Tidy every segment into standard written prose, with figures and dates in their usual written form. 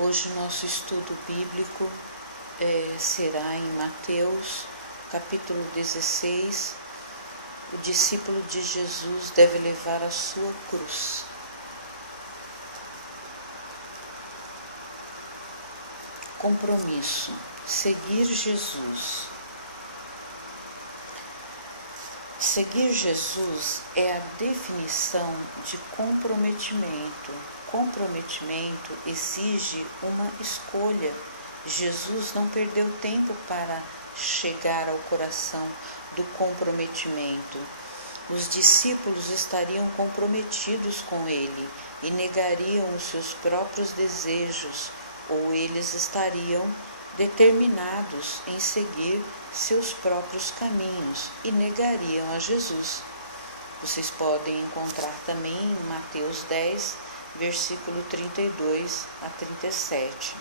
Hoje nosso estudo bíblico será em Mateus, capítulo 16. O discípulo de Jesus deve levar a sua cruz. Compromisso: seguir Jesus. Seguir Jesus é a definição de comprometimento. Comprometimento exige uma escolha. Jesus não perdeu tempo para chegar ao coração do comprometimento. Os discípulos estariam comprometidos com ele e negariam os seus próprios desejos, ou eles estariam determinados em seguir seus próprios caminhos e negariam a Jesus. Vocês podem encontrar também em Mateus 10, versículo 32 a 37.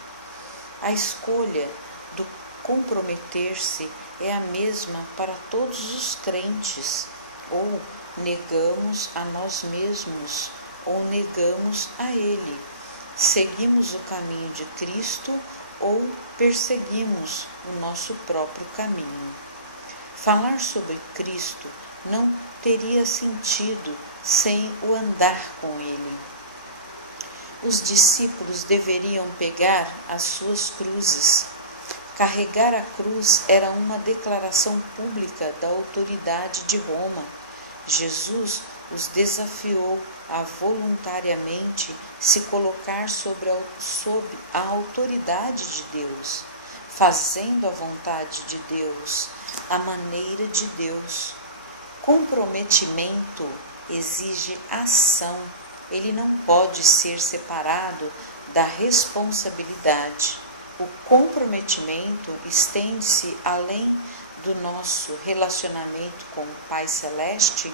A escolha do comprometer-se é a mesma para todos os crentes. Ou negamos a nós mesmos, ou negamos a Ele. Seguimos o caminho de Cristo ou perseguimos o nosso próprio caminho. Falar sobre Cristo não teria sentido sem o andar com Ele. Os discípulos deveriam pegar as suas cruzes. Carregar a cruz era uma declaração pública da autoridade de Roma. Jesus os desafiou a voluntariamente se colocar sob a autoridade de Deus, fazendo a vontade de Deus, a maneira de Deus. Comprometimento exige ação. Ele não pode ser separado da responsabilidade. O comprometimento estende-se além do nosso relacionamento com o Pai Celeste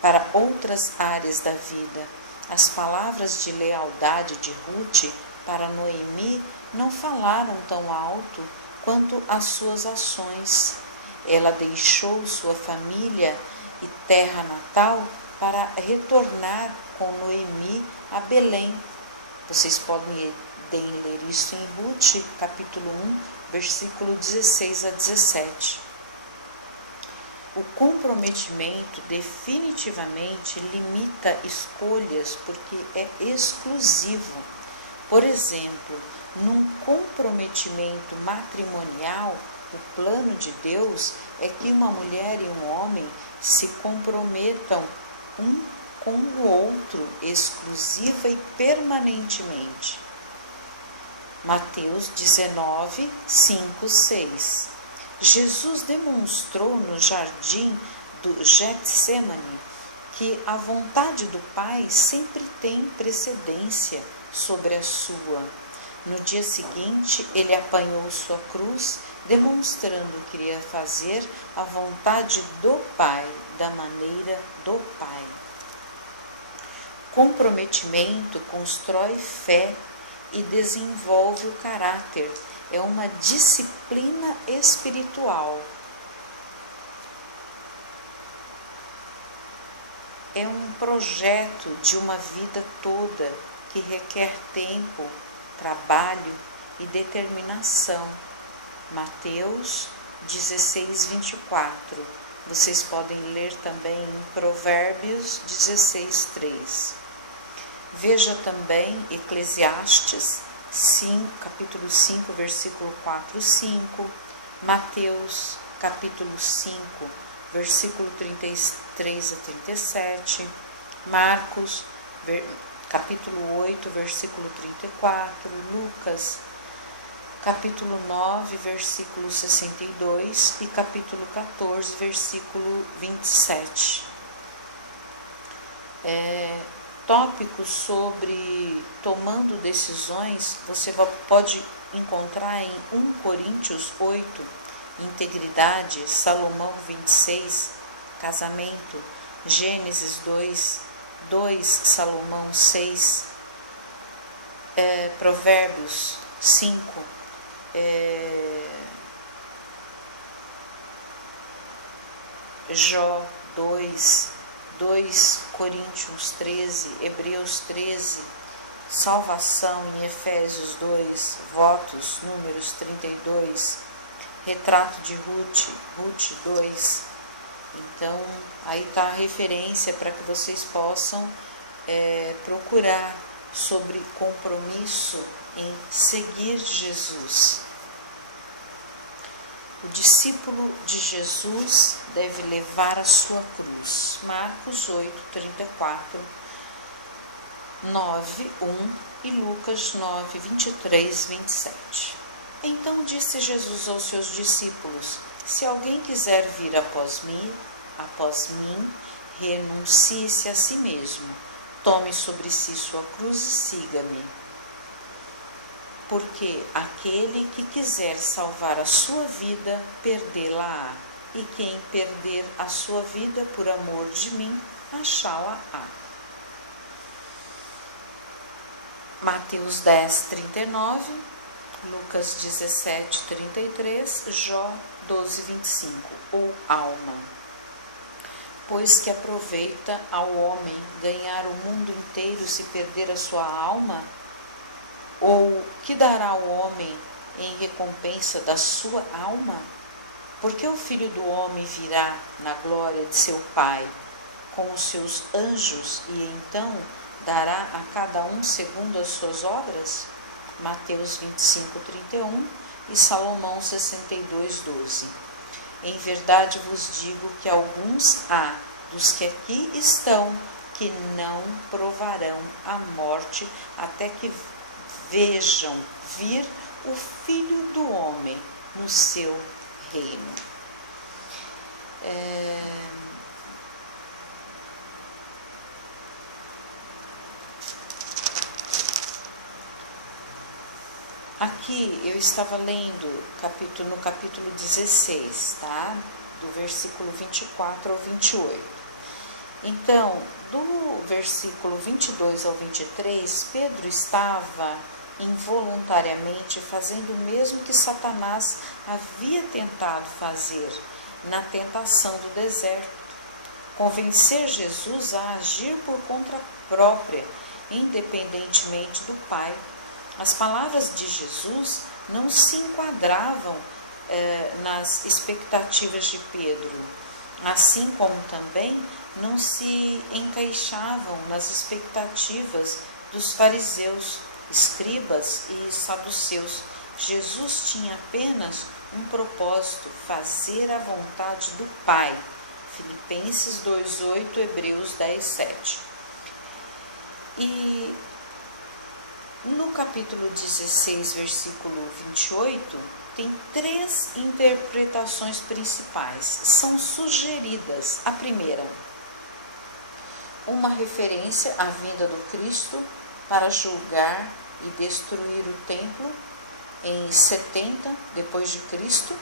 para outras áreas da vida. As palavras de lealdade de Ruth para Noemi não falaram tão alto quanto as suas ações. Ela deixou sua família e terra natal para retornar com Noemi a Belém. Vocês podem ler isso em Ruth, capítulo 1, versículo 16 a 17. O comprometimento definitivamente limita escolhas porque é exclusivo. Por exemplo, num comprometimento matrimonial, o plano de Deus é que uma mulher e um homem se comprometam um com o outro, exclusiva e permanentemente. Mateus 19, 5, 6. Jesus demonstrou no jardim do Getsêmani que a vontade do Pai sempre tem precedência sobre a sua. No dia seguinte, ele apanhou sua cruz, demonstrando que queria fazer a vontade do Pai, da maneira do Pai. Comprometimento constrói fé e desenvolve o caráter. É uma disciplina espiritual. É um projeto de uma vida toda que requer tempo, trabalho e determinação. Mateus 16, 24. Vocês podem ler também em Provérbios 16, 3. Veja também Eclesiastes 5, capítulo 5, versículo 4 e 5, Mateus, capítulo 5, versículo 33 a 37, Marcos, capítulo 8, versículo 34, Lucas, capítulo 9, versículo 62 e capítulo 14, versículo 27. Tópicos sobre tomando decisões, você pode encontrar em 1 Coríntios 8, integridade, Salomão 26, casamento, Gênesis 2, Salomão 6, Provérbios 5, Jó 2 Coríntios 13, Hebreus 13, salvação em Efésios 2, votos, números 32, retrato de Ruth 2. Então, aí está a referência para que vocês possam procurar sobre compromisso em seguir Jesus. O discípulo de Jesus deve levar a sua cruz. Marcos 8, 34, 9, 1 e Lucas 9, 23, 27. Então disse Jesus aos seus discípulos: se alguém quiser vir após mim, renuncie-se a si mesmo, tome sobre si sua cruz e siga-me. Porque aquele que quiser salvar a sua vida, perdê-la-á, e quem perder a sua vida por amor de mim, achá-la-á. Mateus 10, 39, Lucas 17, 33, Jó 12, 25, ou alma. Pois que aproveita ao homem ganhar o mundo inteiro se perder a sua alma? Ou que dará ao homem em recompensa da sua alma? Porque o Filho do Homem virá na glória de seu Pai com os seus anjos e então dará a cada um segundo as suas obras? Mateus 25, 31 e Salomão 62, 12. Em verdade vos digo que alguns há dos que aqui estão que não provarão a morte até que vejam vir o Filho do Homem no seu reino. Aqui eu estava lendo no capítulo 16, tá? Do versículo 24 ao 28. Então, do versículo 22 ao 23, Pedro estava involuntariamente fazendo o mesmo que Satanás havia tentado fazer na tentação do deserto: convencer Jesus a agir por conta própria, independentemente do Pai. As palavras de Jesus não se enquadravam nas expectativas de Pedro, assim como também não se encaixavam nas expectativas dos fariseus, escribas e saduceus. Jesus tinha apenas um propósito: fazer a vontade do Pai. Filipenses 2:8, Hebreus 10:7. E no capítulo 16, versículo 28, tem 3 interpretações principais. São sugeridas. A primeira, uma referência à vinda do Cristo para julgar e destruir o templo em 70 depois de Cristo.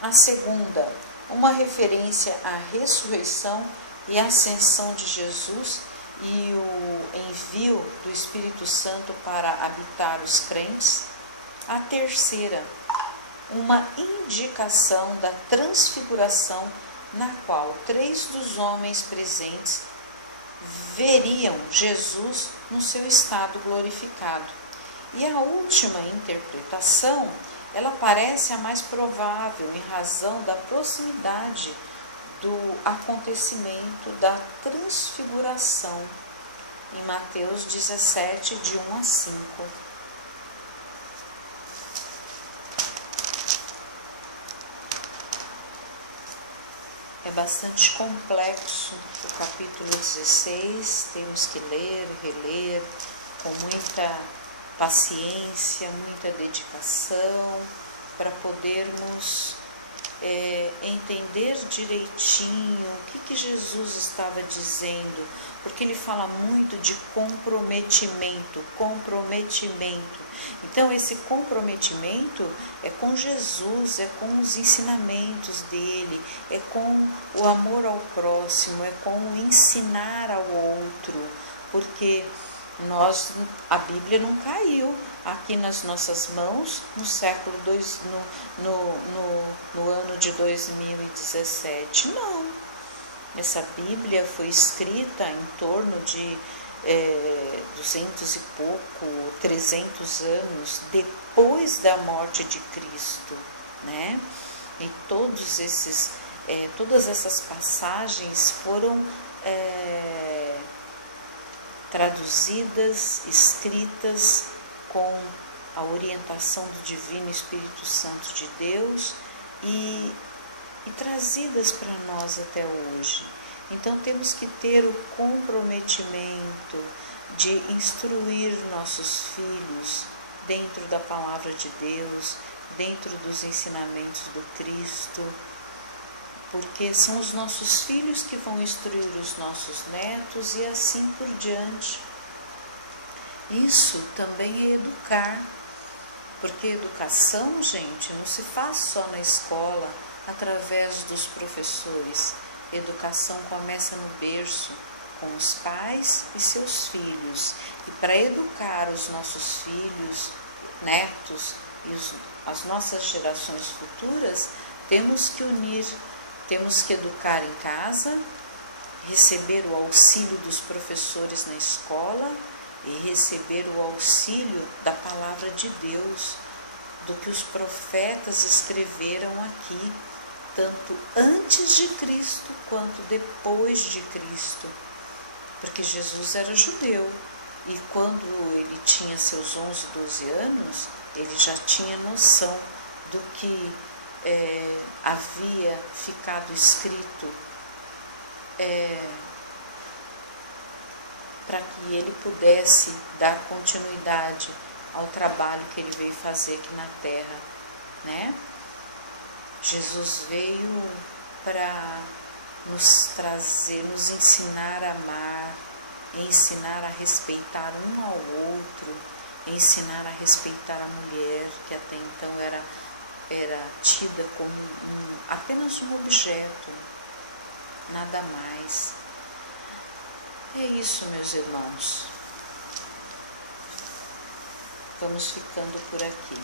A segunda, uma referência à ressurreição e ascensão de Jesus e o envio do Espírito Santo para habitar os crentes. A terceira, uma indicação da transfiguração, na qual 3 dos homens presentes veriam Jesus no seu estado glorificado. E a última interpretação, ela parece a mais provável em razão da proximidade do acontecimento da transfiguração, em Mateus 17, de 1 a 5. É bastante complexo o capítulo 16, temos que ler, reler, com muita paciência, muita dedicação, para podermos entender direitinho o que Jesus estava dizendo, porque ele fala muito de comprometimento. Então esse comprometimento é com Jesus, é com os ensinamentos dele, é com o amor ao próximo, é com o ensinar ao outro, porque a Bíblia não caiu aqui nas nossas mãos no século no ano de 2017. Não. Essa Bíblia foi escrita em torno do 200 e pouco, 300 anos depois da morte de Cristo, né? E todas essas passagens foram traduzidas, escritas com a orientação do Divino Espírito Santo de Deus e trazidas para nós até hoje. Então temos que ter o comprometimento de instruir nossos filhos dentro da palavra de Deus, dentro dos ensinamentos do Cristo, porque são os nossos filhos que vão instruir os nossos netos e assim por diante. Isso também é educar, porque educação, gente, não se faz só na escola, através dos professores. Educação começa no berço, com os pais e seus filhos. E para educar os nossos filhos, netos e as nossas gerações futuras, temos que unir, temos que educar em casa, receber o auxílio dos professores na escola e receber o auxílio da palavra de Deus, do que os profetas escreveram aqui, tanto antes de Cristo quanto depois de Cristo. Porque Jesus era judeu e quando ele tinha seus 11, 12 anos, ele já tinha noção do que havia ficado escrito para que ele pudesse dar continuidade ao trabalho que ele veio fazer aqui na Terra, né? Jesus veio para nos trazer, nos ensinar a amar, ensinar a respeitar um ao outro, ensinar a respeitar a mulher, que até então era tida como apenas um objeto, nada mais. É isso, meus irmãos. Vamos ficando por aqui.